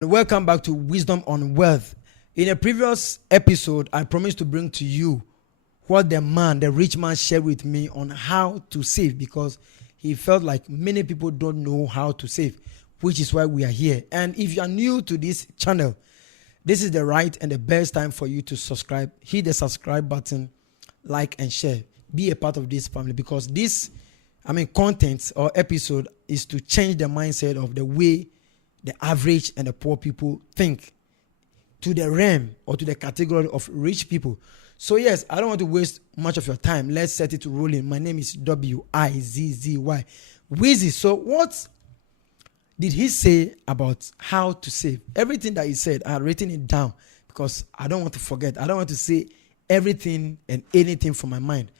Welcome back to Wisdom on Wealth. In a previous episode, I promised to bring to you what the rich man shared with me on how to save, because he felt like many people don't know how to save, which is why we are here. And if you are new to this channel, this is the right and the best time for you to subscribe. Hit the subscribe button, like and share. Be a part of this family, because this, content or episode is to change the mindset of the way the average and the poor people think, to the realm or to the category of rich people. So yes, I don't want to waste much of your time. Let's set it rolling. My name is Wizzy. Wizzy. So what did he say about how to save? Everything that he said, I had written it down because I don't want to forget. I don't want to say everything and anything from my mind.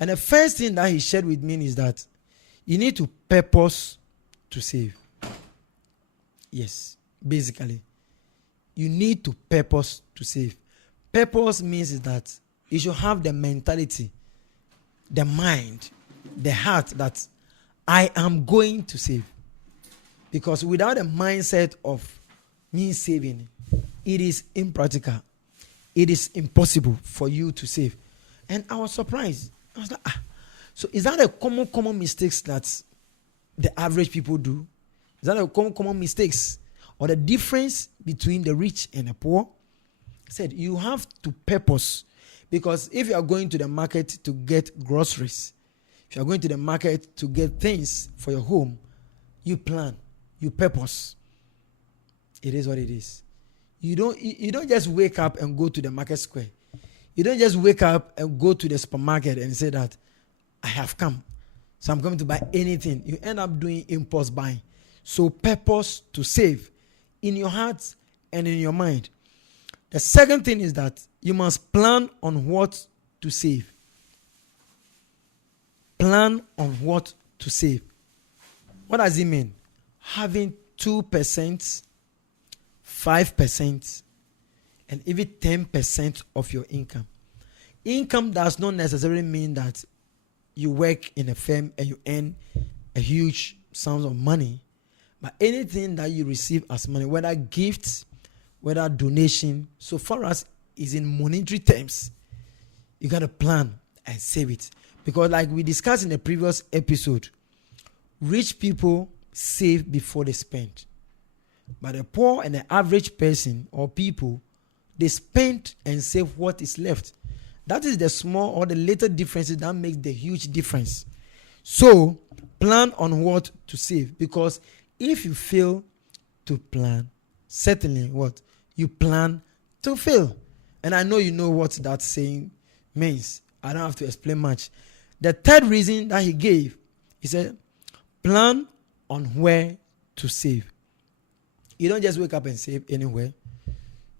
And the first thing that he shared with me is that you need to purpose to save. Yes, basically, you need to purpose to save. Purpose means is that you should have the mentality, the mind, the heart that I am going to save. Because without a mindset of me saving, it is impractical. It is impossible for you to save. And I was surprised. I was like, so is that a common mistakes that the average people do? Is that a common mistakes or the difference between the rich and the poor? I said you have to purpose, because if you are going to the market to get groceries, if you are going to the market to get things for your home, you plan, you purpose. It is what it is. You don't just wake up and go to the market square. You don't just wake up and go to the supermarket and say that I have come, so I'm going to buy anything. You end up doing impulse buying. So purpose to save in your heart and in your mind. The second thing is that you must plan on what to save. Plan on what to save. What does it mean? Having 2%, 5%, and even 10% of your income. Income does not necessarily mean that you work in a firm and you earn a huge sum of money. But anything that you receive as money, whether gifts, whether donation, so far as is in monetary terms, you got to plan and save it. Because like we discussed in the previous episode, rich people save before they spend. But the poor and the average person or people, they spend and save what is left. That is the small or the little differences that make the huge difference. So plan on what to save, because if you fail to plan, certainly what? You plan to fail. And I know you know what that saying means. I don't have to explain much. The third reason that he gave, he said, plan on where to save. You don't just wake up and save anywhere.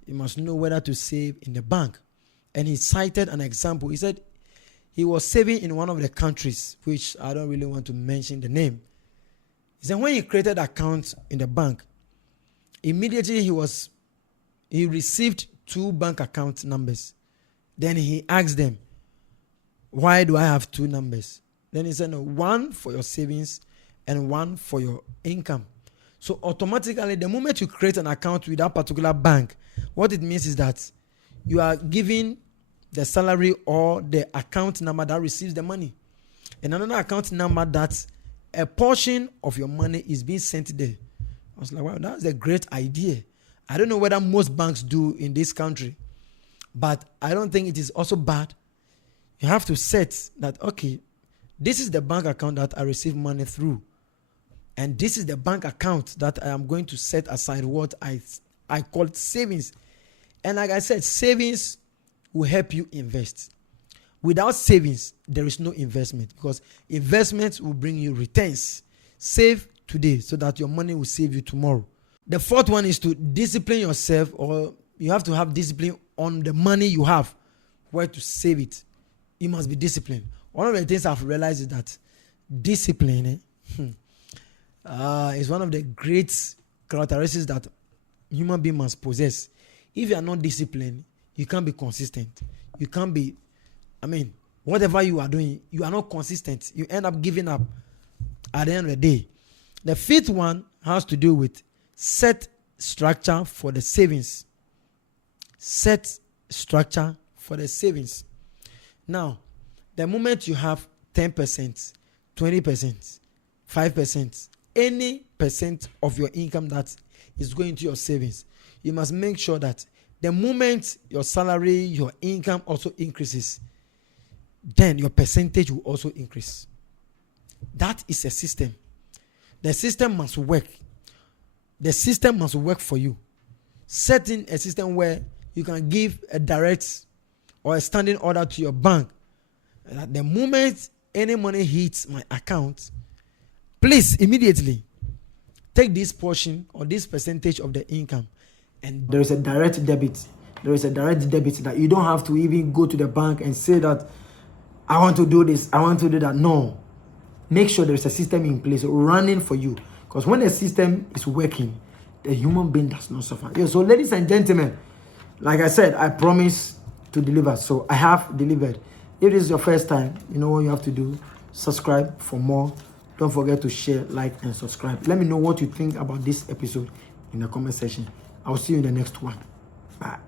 You must know whether to save in the bank. And he cited an example. He said he was saving in one of the countries, which I don't really want to mention the name. He said when he created an account in the bank, immediately he received 2 bank account numbers. Then he asked them, why do I have 2 numbers? Then he said, no, one for your savings and one for your income. So automatically, the moment you create an account with that particular bank, what it means is that you are giving the salary or the account number that receives the money, and another account number that a portion of your money is being sent there. I was like, wow, that's a great idea. I don't know whether most banks do in this country, but I don't think it is also bad. You have to set that, okay, this is the bank account that I receive money through, and this is the bank account that I am going to set aside what I call savings. And like I said, savings will help you invest. Without savings, there is no investment, because investments will bring you returns. Save today so that your money will save you tomorrow. The fourth one is to discipline yourself, or you have to have discipline on the money you have, where to save it. You must be disciplined. One of the things I've realized is that discipline is one of the great characteristics that human being must possess. If you are not disciplined, you can't be consistent. You can't be, whatever you are doing, you are not consistent. You end up giving up at the end of the day. The fifth one has to do with set structure for the savings. Set structure for the savings. Now, the moment you have 10%, 20%, 5%, any percent of your income that is going to your savings, you must make sure that the moment your salary, your income also increases, then your percentage will also increase. That is a system. The system must work. The system must work for you. Setting a system where you can give a direct or a standing order to your bank that the moment any money hits my account, please immediately take this portion or this percentage of the income, and there is a direct debit. There is a direct debit that you don't have to even go to the bank and say that I want to do this, I want to do that. No. Make sure there is a system in place running for you. Because when the system is working, the human being does not suffer. Yeah, so ladies and gentlemen, like I said, I promise to deliver. So I have delivered. If this is your first time, you know what you have to do. Subscribe for more. Don't forget to share, like, and subscribe. Let me know what you think about this episode in the comment section. I'll see you in the next one. Bye.